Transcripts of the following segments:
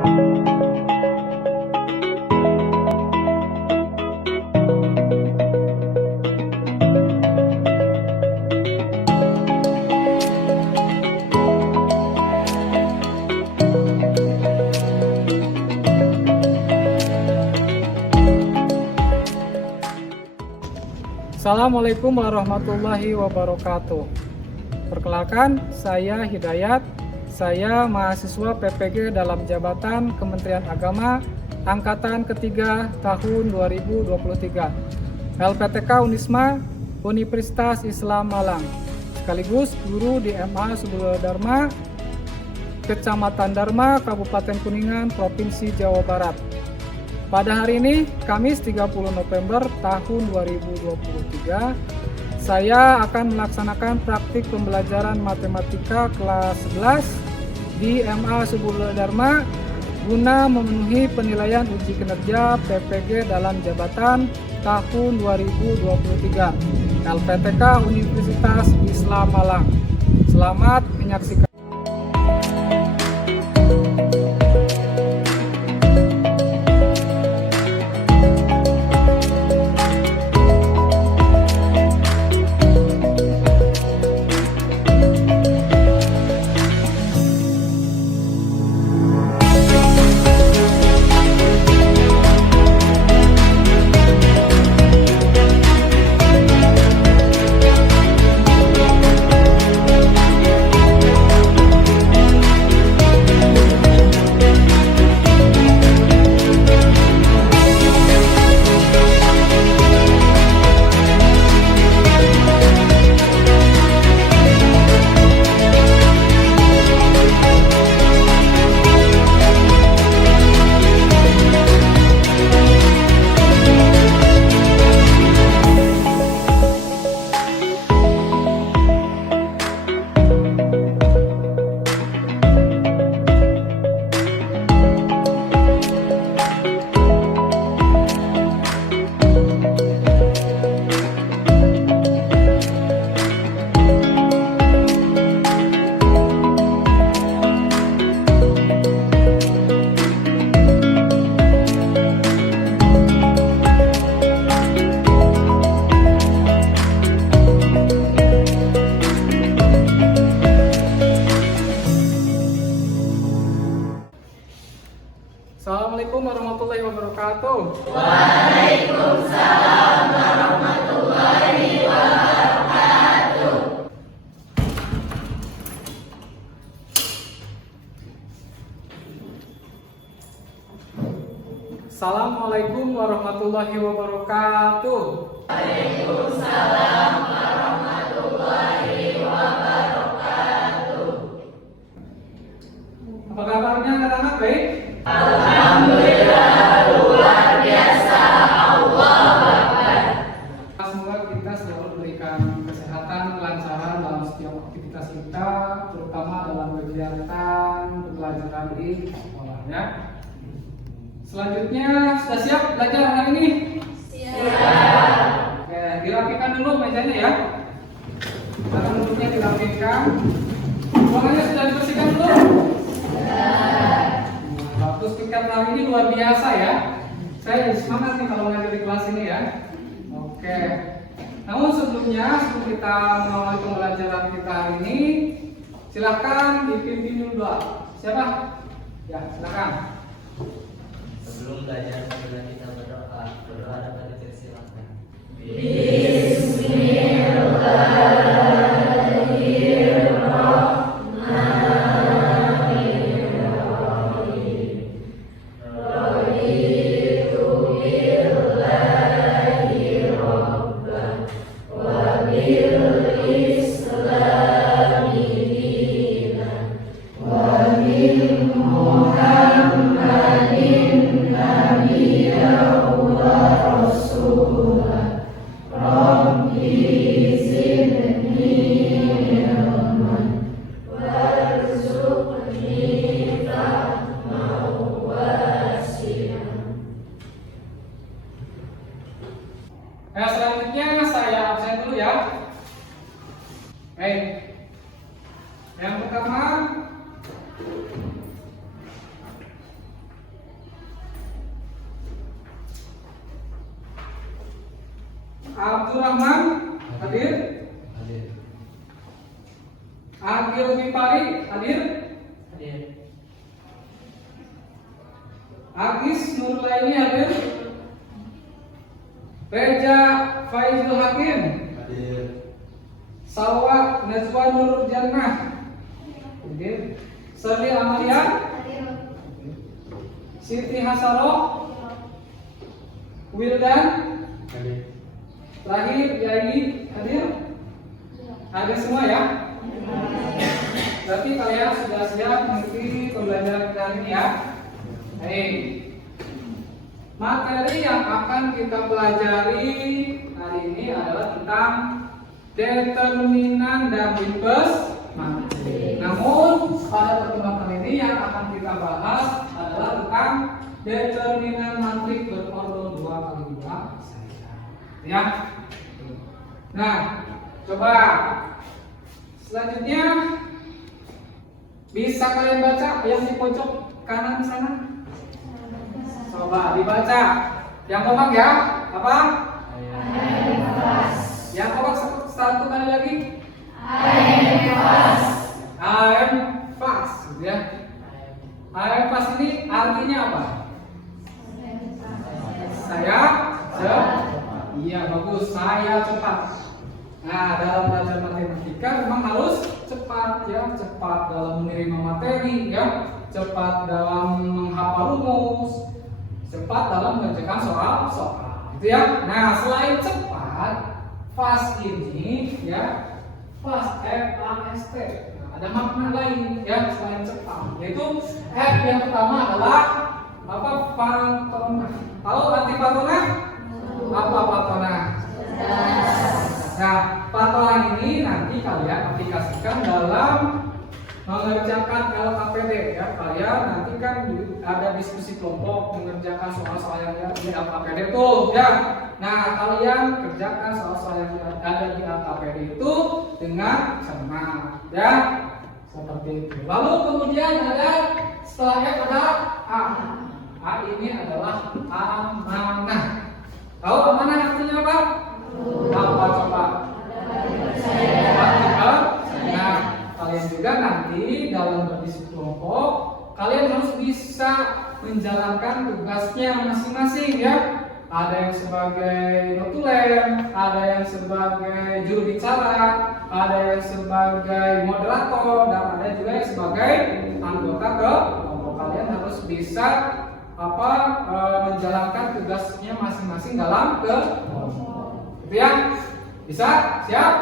Assalamualaikum warahmatullahi wabarakatuh. Perkenalkan, saya Hidayat. Saya mahasiswa PPG dalam jabatan Kementerian Agama Angkatan ketiga tahun 2023. LPTK Unisma Universitas Islam Malang. Sekaligus guru di MA Subul Dharma, Kecamatan Dharma, Kabupaten Kuningan, Provinsi Jawa Barat. Pada hari ini, Kamis 30 November tahun 2023, saya akan melaksanakan praktik pembelajaran matematika kelas 11 di MA Subul Dharma guna memenuhi penilaian uji kinerja PPG dalam jabatan tahun 2023 LPTK Universitas Islam Malang. Selamat menyaksikan. Assalamualaikum warahmatullahi wabarakatuh. Waalaikumsalam warahmatullahi wabarakatuh. Assalamualaikum warahmatullahi wabarakatuh. Waalaikumsalam warahmatullahi wabarakatuh. Apa kabarnya anak-anak, baik? Alhamdulillah, luar biasa. Allah Akbar. Semoga kita selalu diberikan kesehatan, kelancaran dalam setiap aktivitas kita, terutama dalam kegiatan pembelajaran di sekolah, ya. Selanjutnya, sudah siap belajar hari ini? Siap. Oke, dirapikan dulu mejanya ya. Karena duduknya dirapikan. Ruangannya sudah dibersihkan belum? Waktu tiket hari ini luar biasa ya. Saya semangat nih kalau ngajar di kelas ini ya. Oke. Namun sebelum kita mengawali pembelajaran kita hari ini, silakan dipimpin dulu doa. Siapa? Ya, silakan. Sebelum belajar, marilah kita berdoa. Berdoa dapat dipersilakan. Bismillahirrahmanirrahim. Abdurrahman hadir. Hadir. Agil Mipari hadir. Hadir. Agis Nurlaini hadir. Reja Faizul Hakim Hadir. Salwa Najwa Nur Jannah hadir. Serli Amalia Siti Hasaro Wildan Hadir. Rahim Yai hadir. Hadir semua ya. Berarti kalian sudah siap mengikuti pembelajaran kita hari ini ya. Baik. Materi yang akan kita pelajari hari ini adalah tentang determinan dan impersonasi. Namun pada pertemuan kali ini yang akan kita bahas adalah tentang determinan matrik berordo 2 kali 2 ya. Nah, coba selanjutnya bisa kalian baca yang di pojok kanan sana. Coba dibaca. Yang kompak ya. Apa? Yang kompak satu kali lagi. I am fast, gitu ya. I am fast ini artinya apa? Saya cepat. Iya bagus. Saya cepat. Nah dalam belajar matematika memang harus cepat ya. Cepat dalam menerima materi ya. Cepat dalam menghafal rumus. Cepat dalam mengerjakan soal-soal, gitu ya. Nah, selain cepat, fast ini ya, fast F-A-S-T. Nah, ada makna lain ya selain cepat, yaitu F yang pertama adalah apa? Patona. Tahu arti patona? Apa patona? Nah, patona ini nanti kalian aplikasikan dalam mengerjakan LKPD ya. Kalian nanti kan ada diskusi kelompok mengerjakan soal-soal yang di LKPD itu ya. Nah kalian kerjakan soal-soal yang ada di LKPD itu dengan cermat ya, seperti itu. Lalu kemudian ada setelahnya ada A. A ini adalah amanah. Tahu amanah artinya apa? Apa coba? Nah kalian juga nanti dalam berdiskusi kelompok kalian harus bisa menjalankan tugasnya masing-masing ya. Ada yang sebagai notulen, ada yang sebagai juru bicara, ada yang sebagai moderator, dan ada juga yang sebagai anggota kelompok. Kalian harus bisa menjalankan tugasnya masing-masing dalam kelompok. Gitu ya? Bisa? Siap?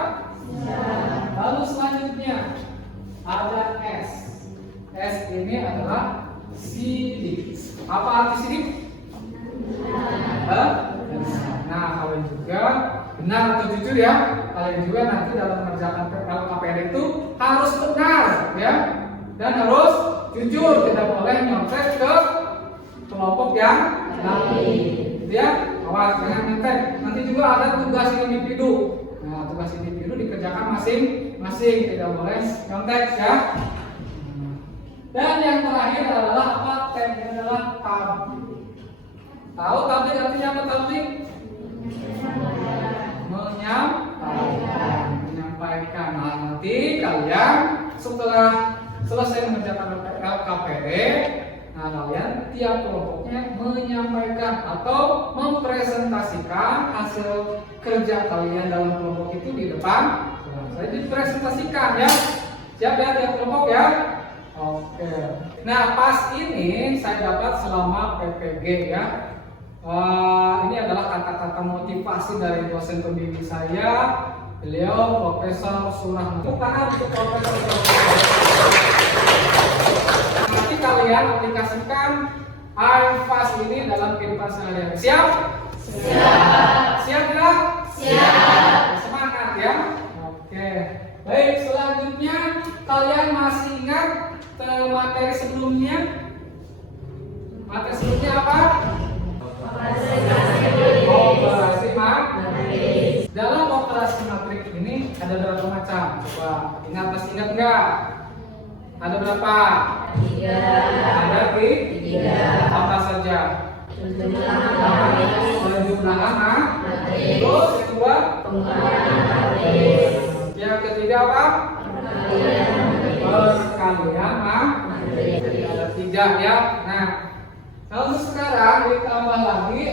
Lalu selanjutnya ada S. S ini adalah sidik. Apa arti sidik? Nah, kalian juga benar atau jujur ya. Kalian juga nanti dalam mengerjakan LKPD itu harus benar ya, dan harus jujur. Tidak boleh nyontek ke kelompok yang lain. Ya, awas jangan nyontek. Nanti juga ada tugas individu. Nah, tugas individu dikerjakan masing-masing, tidak boleh nyontek ya. Dan yang terakhir adalah apa? T adalah tablik. Tahu tablik artinya apa tablik? Menyampaikan. Nah, nanti kalian setelah selesai mengerjakan LKPD, nah kalian tiap kelompoknya menyampaikan atau mempresentasikan hasil kerja kalian dalam kelompok itu di depan. Saya dipresentasikan ya. Siap ya tiap kelompok ya. Oke. Nah pas ini saya dapat selama PPG ya. Ini adalah kata-kata motivasi dari dosen pembimbing saya, beliau Profesor Surahman. Tepuk tangan untuk Profesor Surahman. Nanti kalian aplikasikan iFast ini dalam kehidupan sehari-hari. Siap? Siap. Siap ya? Siap. Semangat ya. Oke. Baik, selanjutnya kalian masih ingat materi sebelumnya? Materi sebelumnya apa? Operasi matrik. Dalam operasi matrik ini ada berapa macam? Coba masih ingat nggak? Ada berapa? 3. Ada 3. Apa saja? Penjumlahan Terus kedua Yang ketiga apa? Perkalian matrik. Ada 3 ya. Nah, untuk sekarang ditambah lagi,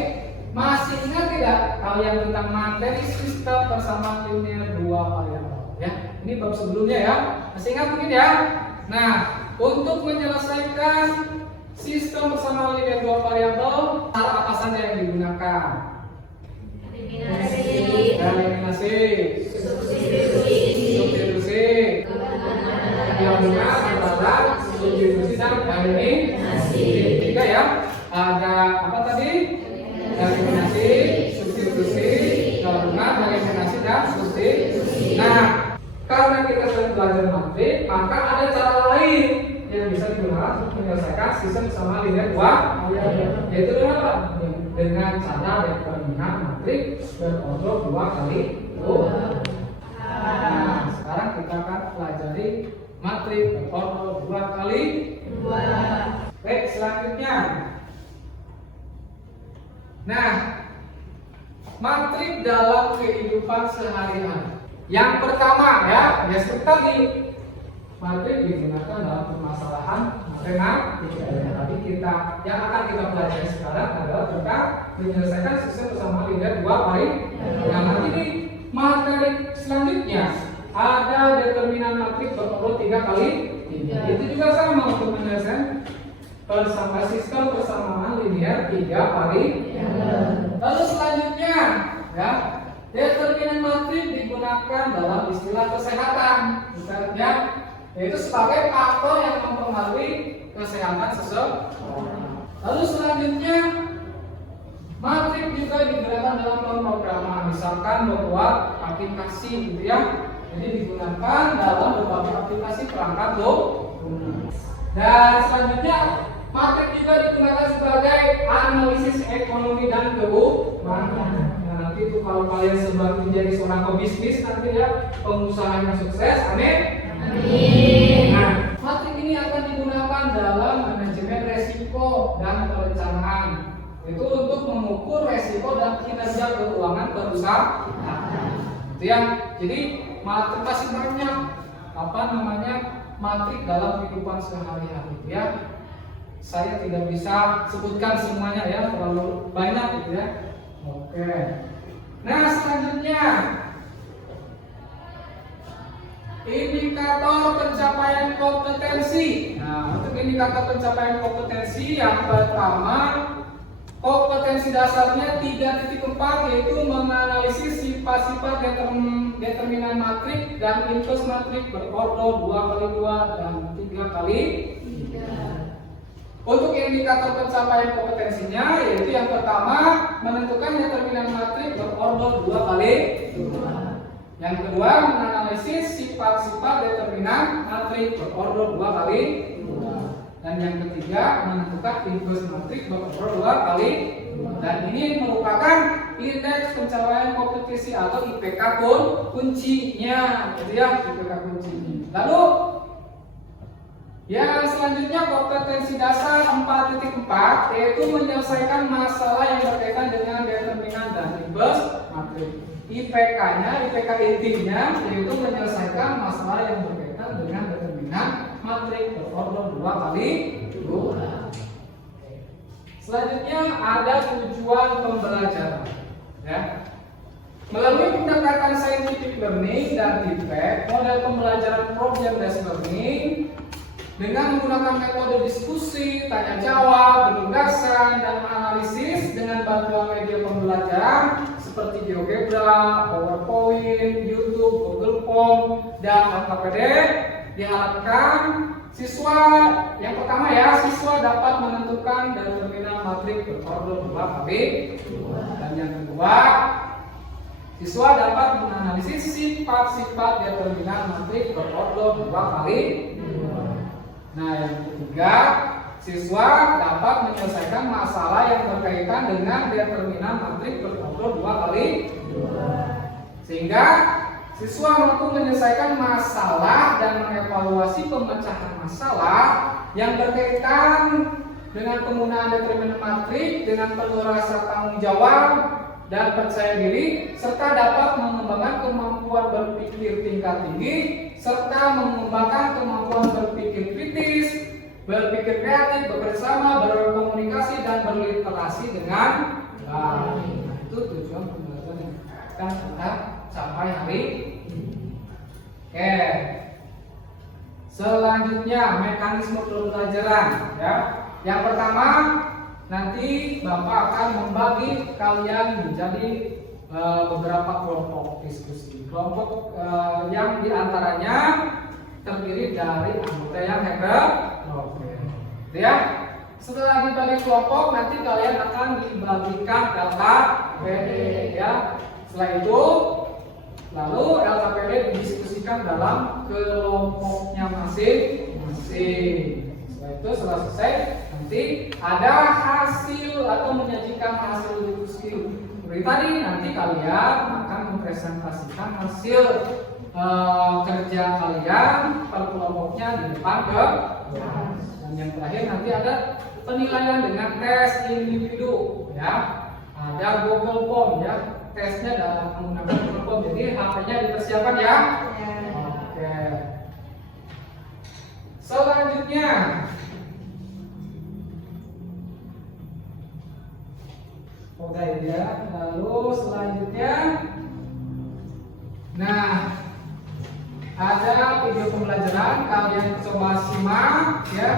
masih ingat tidak kalian tentang materi sistem persamaan linear 2 variabel? Ya, ini bab sebelumnya ya. Masih ingat mungkin ya? Nah, untuk menyelesaikan sistem persamaan linear 2 variabel, cara apa saja yang digunakan? Eliminasi, substitusi, gabungan antara substitusi dan eliminasi. 3 ya. Ada apa tadi? Eliminasi, substitusi, gabungan, eliminasi dan substitusi. Nah, karena kita sudah belajar matrik, maka ada cara lain yang bisa digunakan untuk menyelesaikan sistem persamaan linear 2, yaitu dengan apa? Dengan cara determinan matrik berorder 2 kali 2. Nah, sekarang kita akan pelajari matrik berorder 2 kali 2. Baik, selanjutnya. Nah, matrik dalam kehidupan sehari-hari. Yang pertama ya, seperti tadi, matrik digunakan dalam permasalahan matematika. Tadi yang akan kita pelajari sekarang adalah tentang menyelesaikan sistem persamaan linear 2 kali. Nah, nanti di materi selanjutnya ada determinan matrik berorder 3 kali 3. Itu juga sama untuk menyelesaikan sistem persamaan linear 3 kali. Lalu selanjutnya ya, determinan matrik digunakan dalam istilah kesehatan, ya, yaitu sebagai faktor yang mempengaruhi kesehatan seseorang. Lalu selanjutnya, matrik juga digunakan dalam pemrograman, misalkan membuat aplikasi, gitu ya. Jadi digunakan dalam berbagai aplikasi perangkat lunak. Dan selanjutnya, matrik juga digunakan sebagai analisis ekonomi dan keuangan. Nanti itu kalau kalian sebab menjadi seorang pebisnis nanti ya, pengusaha yang sukses, amin. Nah, matrik ini akan digunakan dalam manajemen resiko dan perencanaan. Itu untuk mengukur resiko dan kinerja keuangan perusahaan. Itu ya. Jadi matrik masih banyak matrik dalam kehidupan sehari-hari ya. Saya tidak bisa sebutkan semuanya ya, terlalu banyak gitu ya. Oke. Nah, selanjutnya indikator pencapaian kompetensi. Nah, untuk indikator pencapaian kompetensi yang pertama, kompetensi dasarnya 3.4, yaitu menganalisis sifat-sifat determinan matrik dan inverse matrik berorder 2 kali 2 dan 3 kali 3. Untuk indikator pencapaian kompetensinya, yaitu yang pertama menentukan determinan matrik berorder 2 kali 2. Yang kedua, menganalisis sifat-sifat determinan matrik berorder 2 kali 2. Dan yang ketiga, menentukan inverse matrik berorder 2 kali 2. Dan ini merupakan indeks pencapaian kompetensi atau IPK kuncinya, gitu ya, IPK kuncinya. Lalu yang selanjutnya kompetensi dasar 4.4, yaitu menyelesaikan masalah yang berkaitan dengan determinan dan inverse matrik. IPK-nya, IPK intinya yaitu menyelesaikan masalah yang berkaitan dengan determinan matrik berorder 2 kali 2. Selanjutnya ada tujuan pembelajaran. Ya. Melalui pendekatan scientific learning dan TPEC, model pembelajaran problem based learning dengan menggunakan metode diskusi, tanya jawab, penugasan, dan analisis dengan bantuan media pembelajaran seperti GeoGebra, PowerPoint, YouTube, Google Form, dan KPD, diharapkan siswa yang pertama ya, siswa dapat menentukan determinan matrik berorder 2 kali 2. Dan yang kedua, siswa dapat menganalisis sifat-sifat determinan matrik berorder 2 kali 2. Nah, yang ketiga, siswa dapat menyelesaikan masalah yang berkaitan dengan determinan matrik berorder 2 kali 2. Sehingga siswa mampu menyelesaikan masalah dan mengevaluasi pemecahan masalah yang berkaitan dengan penggunaan determinan matrik dengan penuh rasa tanggung jawab dan percaya diri, serta dapat mengembangkan kemampuan berpikir tingkat tinggi, serta mengembangkan kemampuan berpikir kritis, berpikir kreatif, bekerjasama, berkomunikasi, dan berliterasi dengan baik. Nah, itu tujuan pembelajaran yang akan kita sampai hari ini. Oke. Selanjutnya mekanisme pembelajaran ya. Yang pertama, nanti Bapak akan membagi kalian menjadi beberapa kelompok diskusi. Kelompok yang diantaranya terdiri dari anggota yang heterogen. Ya. Setelah dibagi kelompok, nanti kalian akan dibagikan LKPD ya. Setelah itu, lalu LKPD didiskusikan dalam kelompoknya masing-masing. Setelah itu selesai, nanti ada hasil atau menyajikan hasil diskusi. Seperti tadi, nanti kalian akan mempresentasikan hasil kerja kalian per kelompoknya di depan ke kelas. Dan yang terakhir nanti ada penilaian dengan tes individu ya. Ada Google Form ya. Tesnya dalam menggunakan Google Form. Jadi HP-nya dipersiapkan ya. Oke. Selanjutnya oke ya. Lalu selanjutnya, nah, ada video pembelajaran, kalian coba simak ya.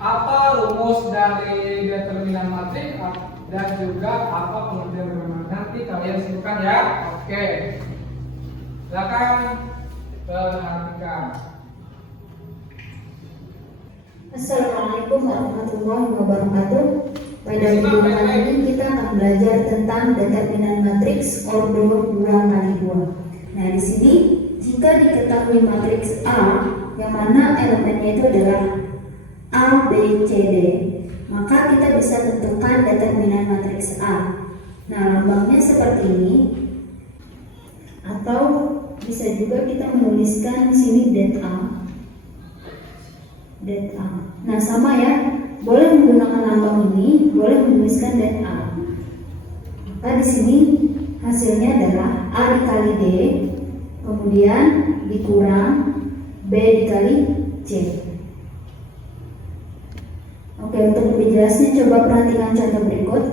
Apa rumus dari determinan matrik dan juga apa pengertian determinan, nanti kalian sebutkan ya. Oke. Silakan perhatikan. Assalamualaikum warahmatullahi wabarakatuh. Pada video kali ini kita akan belajar tentang determinan matriks ordo 2x2. Nah, di sini jika diketahui matriks A yang mana elemennya itu adalah A, B, C, D, maka kita bisa tentukan determinan matriks A. Nah, lambangnya seperti ini, atau bisa juga kita menuliskan di sini det A. Nah, sama ya, boleh menggunakan lambang ini, boleh menuliskan det A. Maka di sini hasilnya adalah A dikali D, kemudian dikurang B dikali C. Oke, untuk lebih jelasnya coba perhatikan contoh berikut.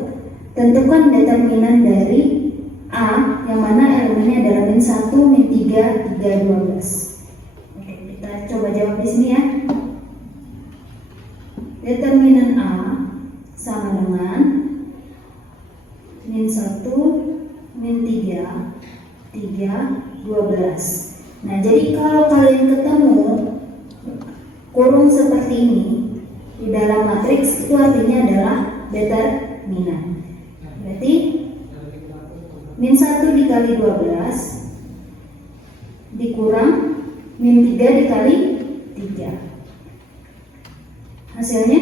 Tentukan determinan dari A yang mana elemennya adalah min 1, min 3, 3, 12. Oke, kita coba jawab di sini ya. Determinan A sama dengan min 1, min 3, 3, 12. Nah, jadi kalau kalian ketemu kurung seperti ini di dalam matriks, itu artinya adalah determinan. Berarti min 1 dikali 12 dikurang min 3 dikali 3. Hasilnya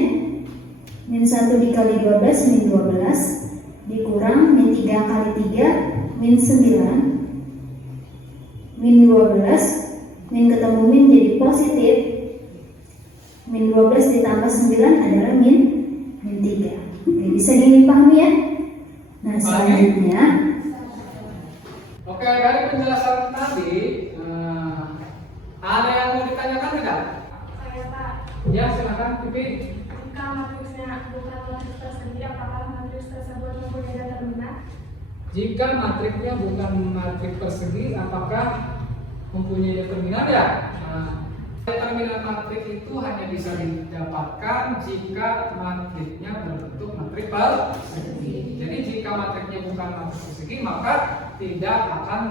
min 1 dikali 12 min 12 dikurang min 3 kali 3 min 9 min 12, min ketemu min jadi positif, min 12 ditambah 9 adalah min 3. Oke, bisa dipahami ya? Nah, selanjutnya Oke, dari penjelasan tadi ada yang mau ditanyakan tidak? Saya Pak, Ya, silakan Pipi. jika matriksnya bukan matriks persegi, apakah matriks tersebut mempunyai determinan? Jika matriknya bukan matrik persegi, apakah mempunyai determinan ya? Nah, determinan matrik itu hanya bisa didapatkan jika matriknya berbentuk matrik persegi. Jadi jika matriknya bukan matrik persegi, maka tidak akan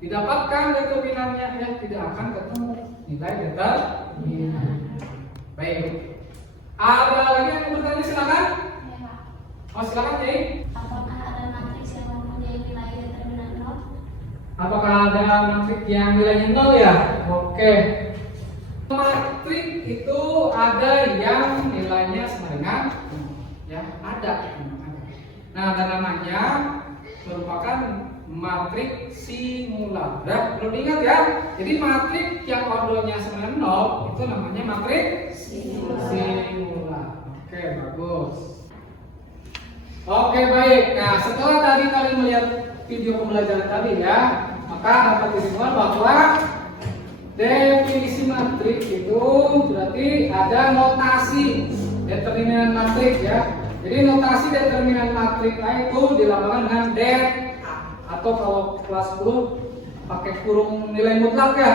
didapatkan determinannya, ya, tidak akan ketemu nilai determinan. Baik. Ada lagi yang mau bertanya, silakan. Ya Pak. Oh, silakan, Jay. Apakah ada matriks yang mempunyai nilai determinan 0? Apakah ada matrik yang nilainya 0 ya? Oke. Matrik itu ada yang nilainya sama dengan 0. Ya, ada. Nah, ada namanya merupakan matrik simular. Nah, perlu diingat ya. Jadi matrik yang ordonya sama dengan 0 itu namanya matrik simular. Oke, bagus. Oke, baik. Nah, setelah tadi kalian melihat video pembelajaran tadi ya, maka dapat disimpulkan bahwa definisi matriks itu berarti ada notasi determinan matriks ya. Jadi notasi determinan matriks itu dilambangkan dengan det, atau kalau kelas 10 pakai kurung nilai mutlak ya,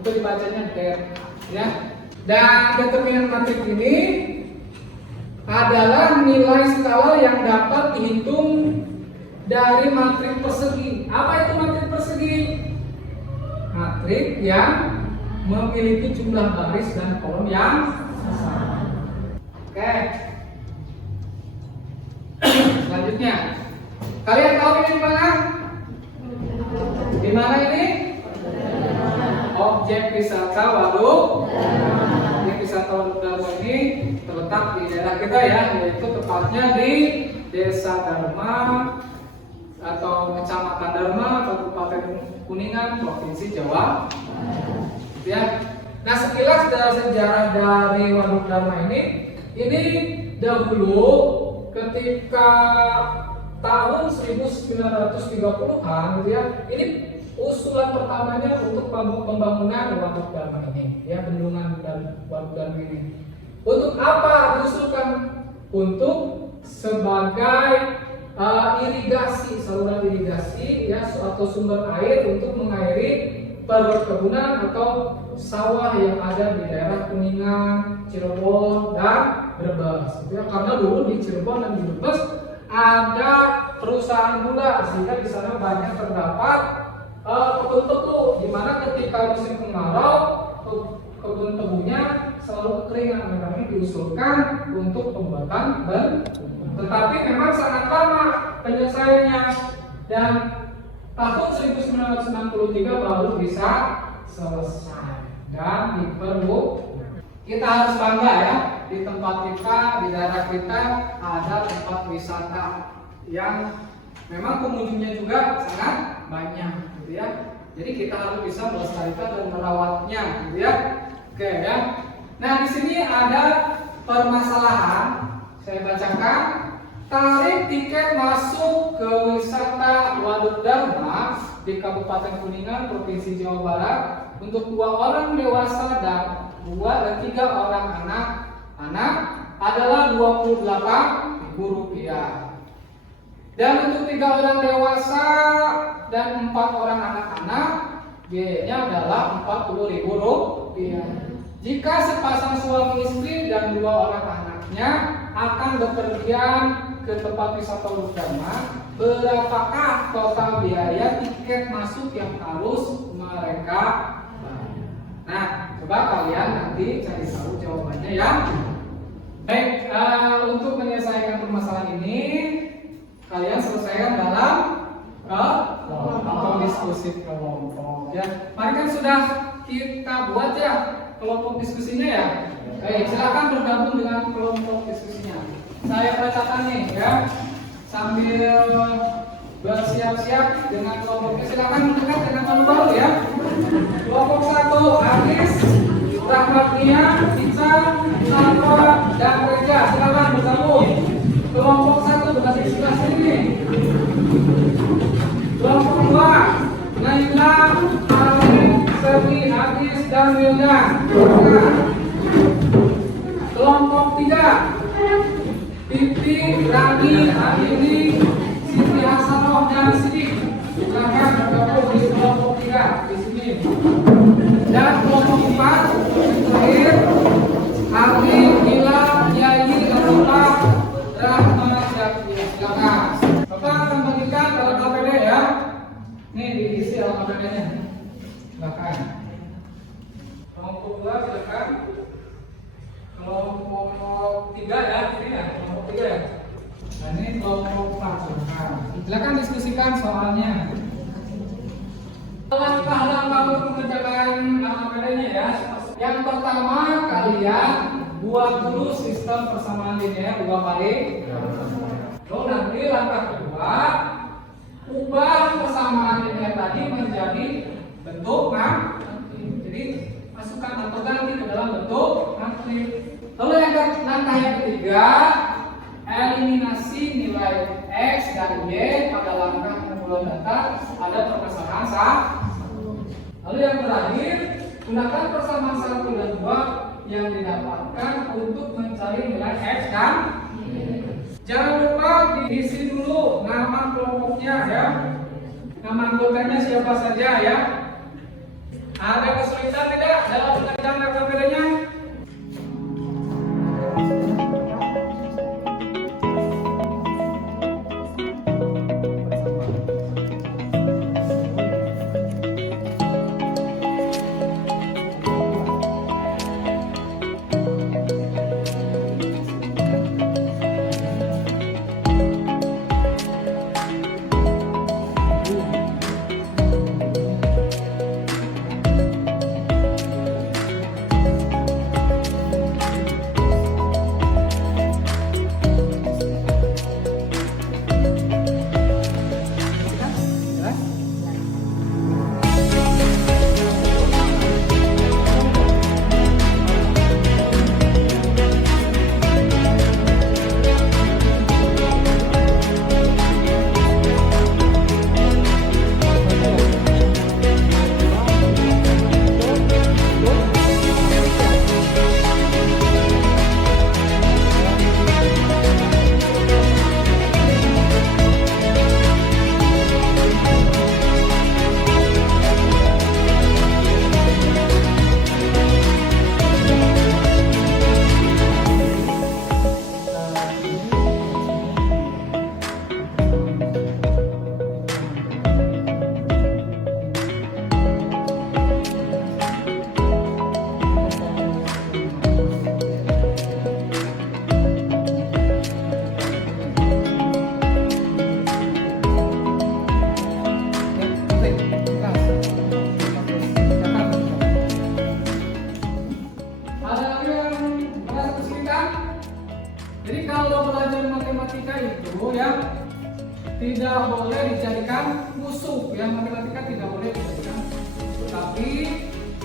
itu dibacanya det ya. Dan determinan matriks ini adalah nilai skala yang dapat dihitung dari matriks persegi. Apa itu matriks persegi? Matriks yang memiliki jumlah baris dan kolom yang sama. Oke. Selanjutnya, kalian tahu ini di mana? Di mana ini? Objek wisata Waduk. Objek wisata Waduk Darmo ini terletak di daerah kita ya, yaitu tepatnya di Desa Dharma atau Kecamatan Dharma, Kabupaten Kuningan, Provinsi Jawa. Ya. Nah, sekilas sejarah dari Waduk Dharma ini dahulu ketika tahun 1930-an gitu ya. Ini usulan pertamanya untuk pembangunan Waduk Dharma ini, ya, bendungan dan Waduk Dharma ini. Untuk apa diusulkan? Untuk sebagai irigasi, saluran irigasi ya, atau sumber air untuk mengairi perkebunan atau sawah yang ada di daerah Kuningan, Cirebon, dan Brebes. Ya, karena dulu di Cirebon dan di Brebes ada perusahaan gula, sehingga di sana banyak terdapat kebun tebu, di mana ketika musim kemarau kebun tebunya selalu kekeringan. Makanya diusulkan untuk pembuatan bendungan. Tetapi memang sangat lama penyelesaiannya, dan tahun 1963 baru bisa selesai dan diperlu. Kita harus bangga ya, di tempat kita, di daerah kita ada tempat wisata yang memang pengunjungnya juga sangat banyak gitu ya. Jadi kita harus bisa melestarikan dan merawatnya gitu ya. Oke ya. Nah, di sini ada permasalahan, saya bacakan. Tarif tiket masuk ke wisata Waduk Dharma di Kabupaten Kuningan, Provinsi Jawa Barat untuk 2 orang dewasa dan 3 orang anak adalah Rp28.000. Dan untuk 3 orang dewasa dan 4 orang anak-anak, biayanya adalah Rp40.000. Jika sepasang suami istri dan 2 orang anaknya akan bepergian ke tempat wisata Waduk Dharma, berapakah total biaya tiket masuk yang harus mereka bayar? Nah, coba kalian nanti cari tahu jawabannya ya. Baik, untuk menyelesaikan permasalahan ini, kalian selesaikan dalam kelompok diskusi kelompok ya. Mari kan sudah kita buat ya kelompok diskusinya ya. Baik, silakan bergabung dengan kelompok diskusinya. Saya bacakan nih ya, sambil bersiap-siap dengan kelompoknya. Silakan mendekat dengan nama baru ya. Kelompok 1, Anis, Rahmatnia, Ica, Salva, dan Reja. Silakan bergabung. Kelompok 1 berarti sebelah sini. Kelompok 2, Naila, Ali, Serwi, Agis, dan Wildan. Kelompok 3, Titi, Rani, Adini, Siti Hasanov, dan Sidik. Silakan bergabung di kelompok 3 di sini. Dan kelompok 4 yang terakhir, Ardi, Gila, Yayi, Laura, Rahmat, Syafia. Silakan. Bapak akan bagikan dalam KPD ya. Nih diisi dalam KPD-nya. Silakan. Kelompok 2 silakan. Kelompok 3 ya, ini ya, kelompok 3 ya. Nah, ini kelompok 4. Silakan diskusikan soalnya. Langkah untuk mengerjakan APD-nya ya. Yang pertama, kalian buat dulu sistem persamaan linear 2 kali. Lalu nanti langkah kedua, ubah persamaan linear tadi menjadi bentuk matriks. Jadi masukkan atau ganti ke dalam bentuk matriks. Lalu langkah yang ketiga, eliminasi nilai X dan Y pada langkah pengumpulan data ada permasalahan sah. Lalu yang terakhir, gunakan persamaan 1 dan 2 yang didapatkan untuk mencari nilai X dan Y. Jangan lupa diisi dulu nama kelompoknya ya. Nama anggotanya siapa saja ya. Ada kesulitan tidak dalam pengerjaan RKPD-nya? Jadi kalau belajar matematika itu ya tidak boleh dijadikan musuh ya, matematika tidak boleh dijadikan musuh, tapi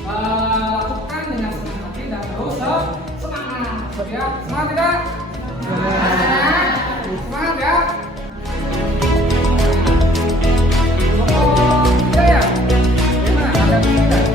lakukan dengan senang hati dan terus semangat ya. Semangat tidak? Semangat ya. Oh, ya. Gimana? Ada tidak?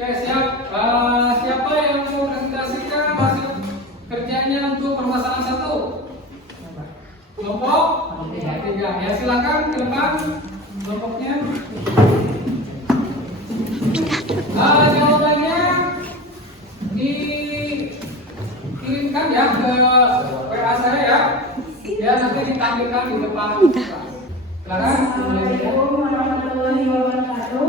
Oke, siap. Siapa yang mau presentasikan hasil kerjanya untuk permasalahan 1? Kelompok 3. Ya, silakan ke depan kelompoknya. Jawabannya dikirimkan ya ke WA saya ya. Ya, nanti ditampilkan di depan. Assalamualaikum warahmatullahi wabarakatuh.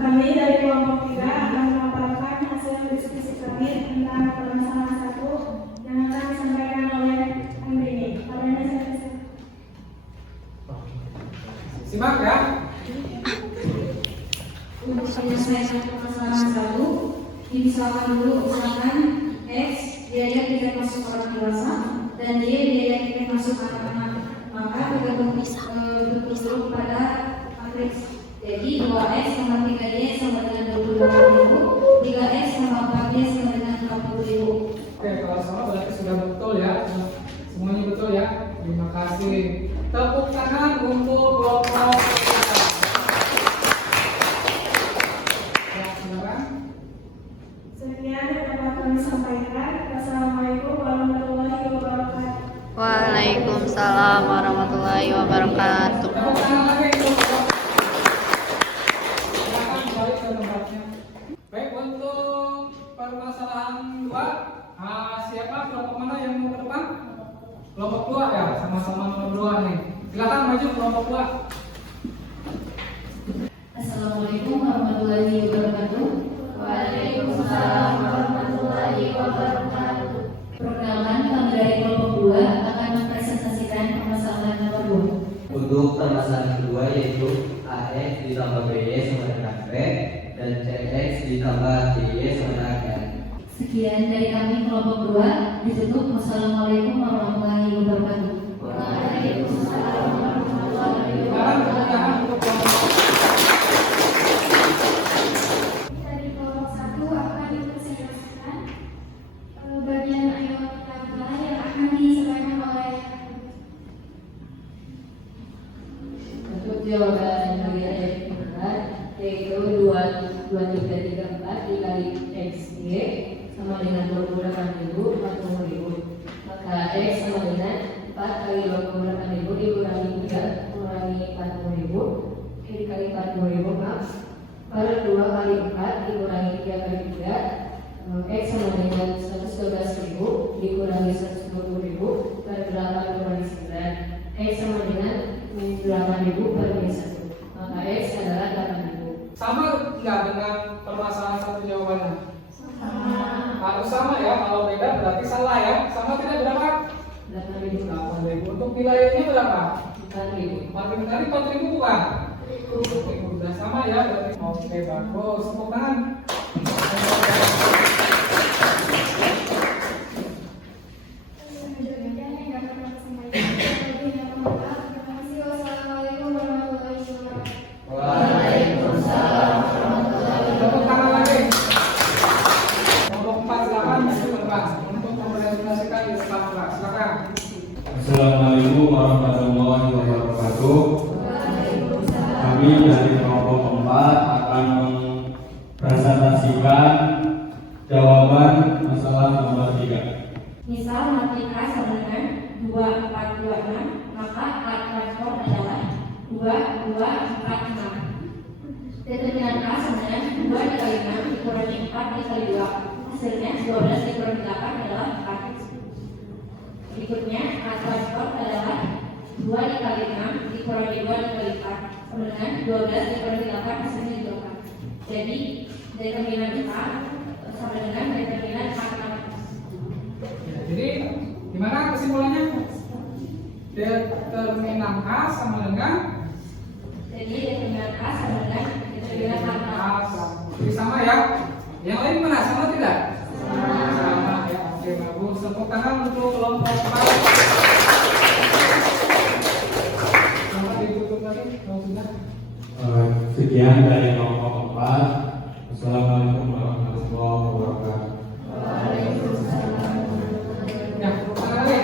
Kami dari kelompok 3 akan memaparkan hasil diskusi kami tentang permasalahan 1 yang akan disampaikan oleh Andrini. Simak ya. Untuk menyelesaikan permasalahan 1, dimisalkan dulu usahakan biaya tiket masuk orang dewasa, dan D biaya tiket masuk anak-anak. Maka bertumbuh pada matriks. Jadi 2X sama 3Y sama dengan 25.000, 3X sama 4Y sama dengan 40.000. Oke, kalau sama berarti sudah betul ya. Semuanya betul ya. Terima kasih. Tepuk tangan untuk kelompok kita. Ya, silakan. Sekian yang dapat kami sampaikan. Wassalamualaikum warahmatullahi wabarakatuh. Waalaikumsalam warahmatullahi wabarakatuh. Tepuk tangan lagi untuk kelompok. Silakan balik ke tempatnya. Baik, untuk permasalahan 2, siapa kelompok mana yang mau ke depan? Kelompok 2 ya, sama-sama nomor 2 nih. Silakan maju kelompok 2. Assalamualaikum warahmatullahi wabarakatuh. Waalaikumsalam warahmatullahi wabarakatuh. Perkenalkan, kami dari kelompok 2 akan mempresentasikan permasalahan nomor 2. Untuk permasalahan kedua yaitu AX ditambah BY sama dengan B dan CX ditambah DY sama dengan N. Sekian dari kami kelompok 2, ditutup. Wassalamualaikum warahmatullahi wabarakatuh. Waalaikumsalam warahmatullahi Sekarang tepuk tangan untuk kelompok. Dari kelompok 1 akan dipresentasikan bagian ion tabla yang akan disampaikan oleh Untuk jawaban dari ayat benar, yaitu 2,334 dikali XY sama dengan 28.000 40.000. Maka X sama dengan 4 kali 28.000 dikurangi 3 mengurangi 40.000 dikali 40.000, maaf, per 2 kali 4 dikurangi 3 kali 3. X sama dengan 112.000 dikurangi 120.000 per 8 kurangi 9. X sama dengan 8.000 per 1. Maka X adalah 8.000. Sama enggak dengan permasalahan satu jawabannya? Harus sama ya, kalau beda berarti salah ya. Sama tidak berapa? 8.000. 8.000. Untuk nilainya berapa? 4.000. 4.000 kali 4.000 bukan? Sudah sama ya berarti. Oke, bagus. Tepuk tangan. demikian yang dapat kami sampaikan. Terima kasih. Wassalamualaikum warahmatullahi wabarakatuh. Waalaikumsalam warahmatullahi Tepuk tangan lagi. Kelompok 4 silakan maju ke depan untuk mempresentasikan di depan kelas. Silakan. Assalamualaikum warahmatullahi wabarakatuh. Kami dari kelompok 4 akan mempresentasikan jawaban masalah nomor 3. Misal matrika sama dengan 2, 4, 2, 6, maka A transport adalah 2, 2, 4, 6. Determinan A sama dengan 2 dikali 6 dikurangi 4 dikali 2. Hasilnya 12 dikurangi 8 adalah 4. Berikutnya A transport adalah 2 dikali 6 dikurangi 2 dikali 4 sama dengan 12 dikurangi 8 hasilnya juga 4. Jadi determinan A sama dengan determinan A. Jadi gimana kesimpulannya? Determinan A sama dengan Jadi determinan A sama dengan determinan A. Jadi sama ya. Yang lain mana? Sama tidak? Sama ya. Oke, bagus. Tepuk tangan untuk kelompok 4. Sampai ditutup lagi kalau sudah. Sekian dari kelompok 4. Assalamualaikum warahmatullahi wabarakatuh. Ya, tepuk tangan lagi.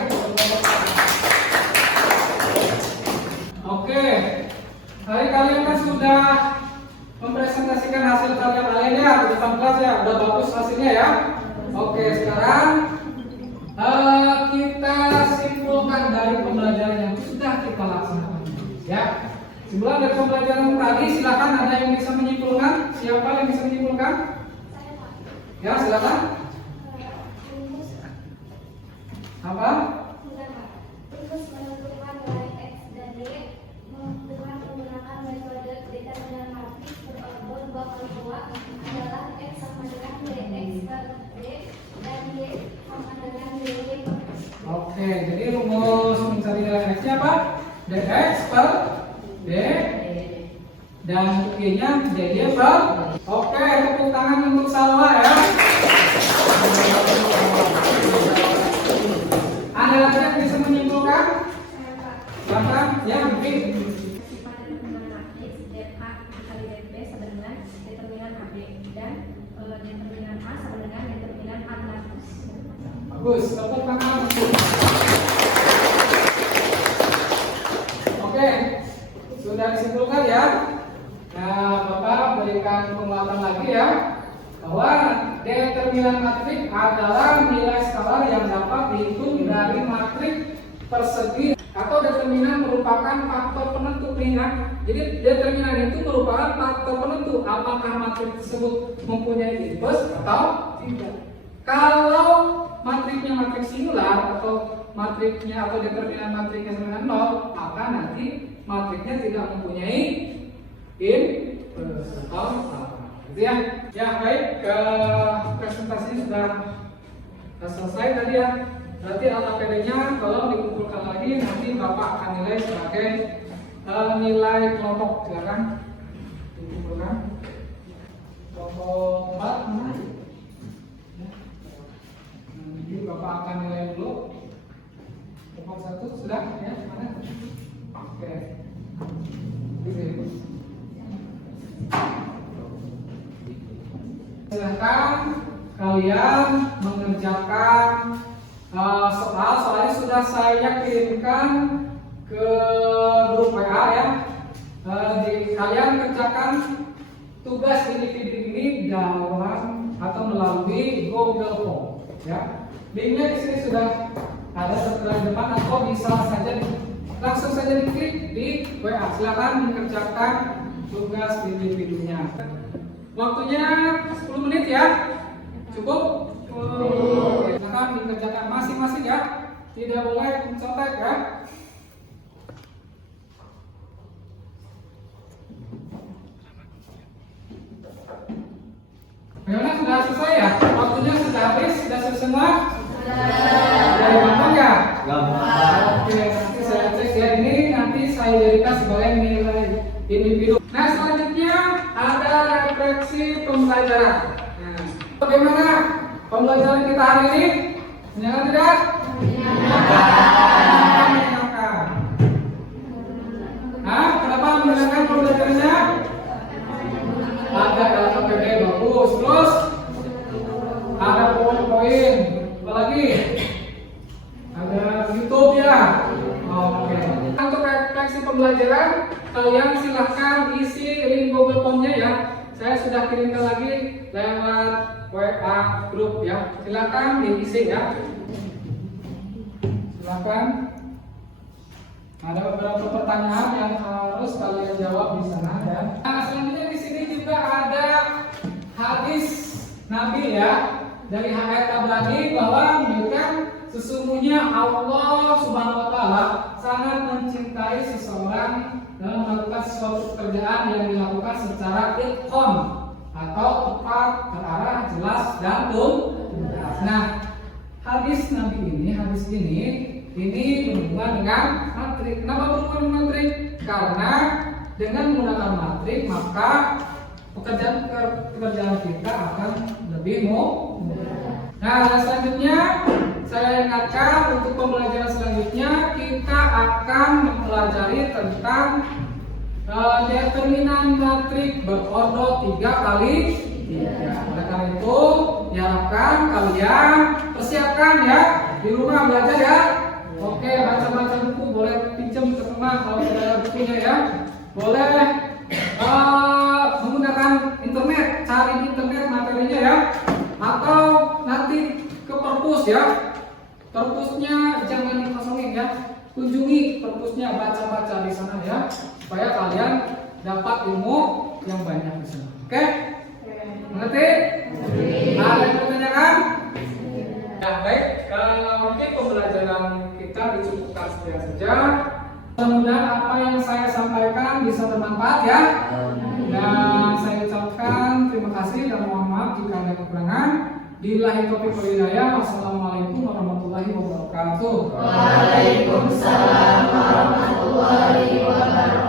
Oke. Hari kalian kan sudah mempresentasikan hasil karya kalian ya di depan kelas ya. Udah bagus hasilnya ya. Oke, sekarang kita simpulkan dari pembelajaran yang sudah kita laksanakan. Ya, simpulan dari pembelajaran tadi, silakan ada yang bisa menyimpulkan. Siapa yang bisa menyimpulkan? Ya, silakan. Apa? Terus menentukan nilai X dan Y dengan menggunakan metode determinan matriks berorder 2 kali 2 adalah X sama dengan DX per D dan Y sama dengan DY per X. Oke, jadi rumus mencari nilai X-nya apa? Dx per D dan untuk Y-nya DY per. Oke, tepuk tangan untuk Salwa ya. Bagus, tepuk tangan. Oke, sudah disimpulkan ya. Nah, Bapak berikan penguatan lagi ya, bahwa determinan matrik adalah nilai skalar yang dapat dihitung dari matrik persegi, atau determinan merupakan faktor penentu ringan. Jadi determinan itu merupakan faktor penentu apakah matrik tersebut mempunyai inverse atau tidak. Kalau matriknya matrik singular atau matriknya atau determinan matriknya sama dengan 0, maka nanti matriknya tidak mempunyai inverse atau apa. Gitu ya. Ya baik, presentasinya sudah selesai tadi ya. Berarti APD-nya tolong dikumpulkan lagi, nanti Bapak akan nilai sebagai nilai kelompok. Silakan dikumpulkan. Kelompok 4 mana? Nanti Bapak akan nilai dulu. Kelompok 1 sudah ya, mana? Oke. Silakan kalian mengerjakan soalnya sudah saya kirimkan ke grup WA ya. Kalian kerjakan tugas individu ini dalam atau melalui Google Form ya. Linknya di sini sudah ada setelah depan, atau bisa saja langsung saja diklik di WA. Silakan mengerjakan tugas individunya. Waktunya 10 menit ya. Cukup? Silakan dikerjakan masing-masing ya. Tidak boleh mencontek ya. Bagaimana, sudah selesai ya? Waktunya sudah habis? Sudah selesai semua? Sudah gampang ya? Gampang. Oke, nanti saya cek ya, ini nanti saya jadikan sebagai nilai individu. Nah, selanjutnya ada refleksi pembelajaran. Nah, bagaimana pembelajaran kita hari ini? Menyenangkan tidak? Menyenangkan. Hah? Kenapa menyenangkan pembelajarannya? Ada LKPD bagus, terus ada poin-poin, apa lagi? Ada YouTube ya. Oke. Untuk refleksi pembelajaran, kalian silahkan isi link Google Form-nya ya. Saya sudah kirimkan lagi lewat WA grup ya. Silahkan diisi ya. Silahkan. Ada beberapa pertanyaan yang harus kalian jawab di sana ya. Nah, selanjutnya di sini juga ada hadis Nabi ya, dari ayat Tabrani, bahwa menyebutkan sesungguhnya Allah Subhanahu wa taala sangat mencintai seseorang dalam melakukan suatu pekerjaan yang dilakukan secara itqan atau tepat, terarah, jelas dan tuntas. Nah, hadis Nabi ini, berhubungan dengan matrik. Kenapa berhubungan dengan matrik? Karena dengan menggunakan matrik maka pekerjaan kita akan lebih mudah. Nah, selanjutnya saya ingatkan untuk pembelajaran selanjutnya kita akan mempelajari tentang determinan matrik berordor 3 kali 3. Oleh karena itu diharapkan kalian persiapkan ya di rumah belajar ya. Oke, baca-baca buku, boleh pinjam ke teman kalau tidak ada bukunya ya. Boleh menggunakan internet, cari di internet materinya ya. Atau nanti ke perpus ya. Perpusnya jangan dikosongin ya. Kunjungi perpusnya, baca-baca di sana ya, supaya kalian dapat ilmu yang banyak di sana. Oke? Mengerti? Ada yang bertanyakan? Ya, baik. Kalau mungkin pembelajaran kita dicukupkan sekian saja. Mudah-mudahan apa yang saya sampaikan bisa bermanfaat ya. Dan saya ucapkan terima kasih dan mohon maaf jika ada kekurangan. Billahi taufiq wal hidayah. Wassalamualaikum warahmatullahi wabarakatuh. Waalaikumsalam warahmatullahi wabarakatuh.